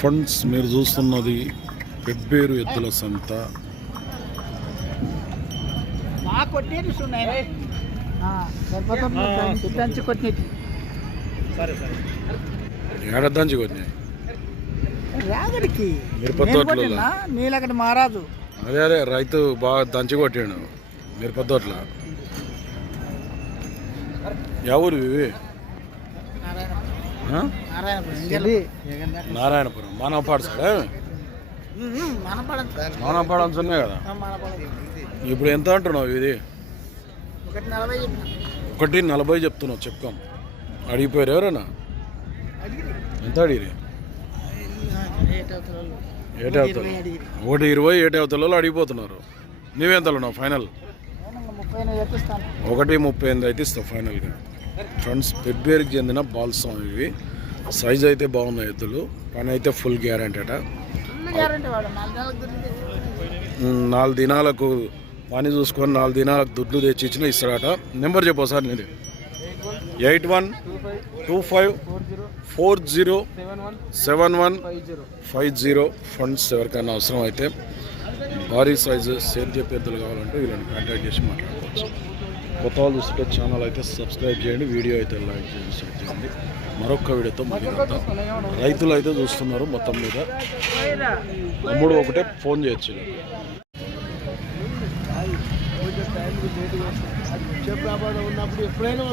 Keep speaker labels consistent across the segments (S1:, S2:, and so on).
S1: Funds మీరు చూస్తున్నది పెబ్బేరు ఎద్దుల సంత.
S2: బాగా కొట్టేటి ఉన్నాయి దంచి కొట్టినట్టు
S1: ఏడాది కొద్ది
S2: రాగడికి
S1: మిరప తోటలలో.
S2: నీలకటి మహారాజు.
S1: అదే అదే రైతు బాగా దంచి కొట్టాడు. మిరప తోటల ఎవరు ఇవి? నారాయణపురం మానవపాడు సైడ్? మానవపాడు ఉన్నాయి కదా? ఇప్పుడు ఎంత అంటున్నావు ఇది?
S2: ఒకటి నలభై
S1: చెప్తున్నావు చెప్తాం అడిగిపోయారు ఎవరైనా? ఎంత అడిగిరి? ఏటి అవతల ఒకటి ఇరవై ఏటి అవతలలో అడిగిపోతున్నారు. నువ్వెంతలో ఫైనల్? ఒకటి ముప్పై ఎనిమిది అయితే ఇస్తావు ఫైనల్గా. ఫ్రెండ్స్ పెబ్బేరికి చెందిన బాల్సం ఇవి సైజ్ అయితే బాగున్నాయి ఎద్దులు. పని అయితే ఫుల్ గ్యారంటీ అట
S2: నాలుగు
S1: దినాలకు పని చూసుకొని నాలుగు దినాలకు దుడ్లు తెచ్చి ఇచ్చిన ఇస్తాడట. నెంబర్ చెప్పు సార్ నీది. Eight one two five four zero seven one five zero funds ఎవరికైనా అవసరం అయితే భారీ సైజు సేద్య పెద్దలు కావాలంటే వీళ్ళని కాంటాక్ట్ చేసి మాట్లాడుకోవచ్చు. కొత్త వాళ్ళు చూస్తుంటే ఛానల్ అయితే సబ్స్క్రైబ్ చేయండి వీడియో అయితే లైక్ చేయండి షేర్ చేయండి. మరొక వీడియోతో మళ్ళీ కలుద్దాం. రైతులు అయితే చూస్తున్నారు మొత్తం మీద. తమ్ముడు ఒకటే ఫోన్ చేయొచ్చు.
S2: ఉన్నప్పుడు ఎప్పుడైనా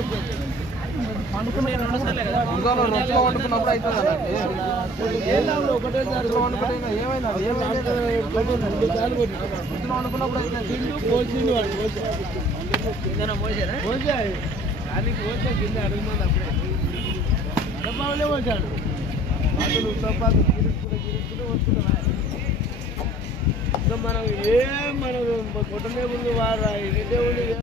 S2: మనం ఏం మనం కొట్టలే ముందు వారా ఇదే